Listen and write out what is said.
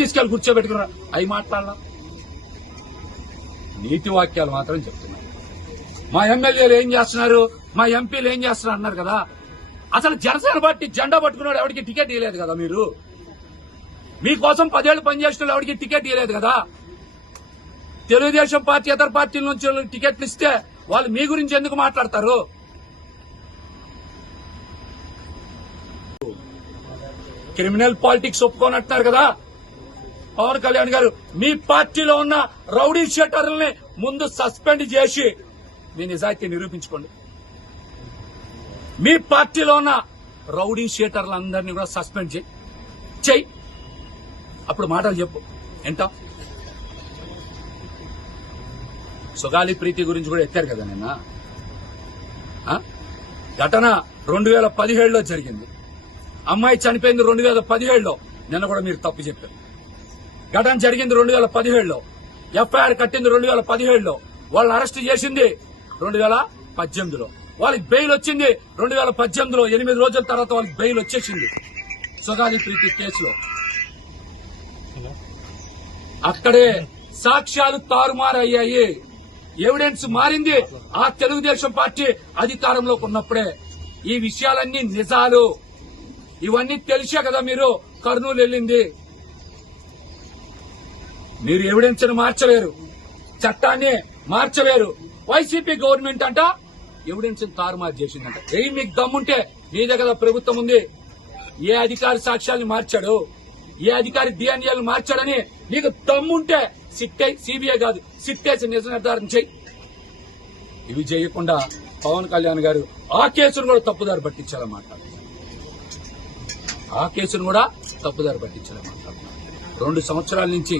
తీసుకెళ్లి కూర్చోబెట్టుకున్నారు. అవి మాట్లాడాల నీతి వాక్యాలు మాత్రం చెప్తున్నారు. మా ఎమ్మెల్యేలు ఏం చేస్తున్నారు, మా ఎంపీలు ఏం చేస్తున్నారు అన్నారు కదా. అసలు జనసేన పార్టీ జెండా పట్టుకున్నాడు ఎవరికి టికెట్ ఇవ్వలేదు కదా. మీరు మీకోసం 10 ఏళ్లు పనిచేసిన ఎవరికి టికెట్ ఇవ్వలేదు కదా. తెలుగుదేశం పార్టీ ఇతర పార్టీల నుంచి టికెట్లు ఇస్తే వాళ్ళు మీ గురించి ఎందుకు మాట్లాడతారు? క్రిమినల్ పాలిటిక్స్ ఒప్పుకోనంటున్నారు కదా పవన్ కళ్యాణ్ గారు. మీ పార్టీలో ఉన్న రౌడీ షీటర్లని ముందు సస్పెండ్ చేసి మీ నిజాయితీ నిరూపించుకోండి. మీ పార్టీలో ఉన్న రౌడీ షీటర్లందరినీ కూడా సస్పెండ్ చెయ్యి. అప్పుడు మాటలు చెప్పు ఏంటో. సుగాలి ప్రీతి గురించి కూడా ఎత్తారు కదా నిన్న. ఘటన 2017లో జరిగింది. అమ్మాయి చనిపోయింది 2017లో. నిన్న కూడా మీరు తప్పు చెప్పారు. ఘటన జరిగింది 2017లో. ఎఫ్ఐఆర్ కట్టింది 2017లో. వాళ్ళని అరెస్ట్ చేసింది 2018లో. వాళ్ళకి బెయిల్ వచ్చింది 2018లో. 8 రోజుల తర్వాత వాళ్ళకి బెయిల్ వచ్చేసింది సుగాలి ప్రీతి కేసులో. అక్కడే సాక్ష్యాలు తారుమారయ్యాయి, ఎవిడెన్స్ మారింది. ఆ తెలుగుదేశం పార్టీ అధికారంలోకి ఉన్నప్పుడే ఈ విషయాలన్నీ నిజాలు. ఇవన్నీ తెలిసే కదా మీరు కర్నూలు వెళ్ళింది. మీరు ఎవిడెన్స్ ను మార్చలేరు, చట్టాన్ని మార్చలేరు. వైసీపీ గవర్నమెంట్ అంట ఎవిడెన్స్ తారుమారు చేసిందంట. మీకు దమ్ముంటే మీ దగ్గర ప్రభుత్వం ఉంది. ఏ అధికారి సాక్ష్యాలను మార్చాడు, ఏ అధికారి డిఎన్ఏలు మార్చాడని నీకు దమ్ముంటే సిబిఐ కాదు సిట్టేసి నిజ నిర్ధారణ చెయ్యి. ఇవి చేయకుండా పవన్ కళ్యాణ్ గారు ఆ కేసును కూడా తప్పుదారి పట్టించాలన్నమాట. 2 సంవత్సరాల నుంచి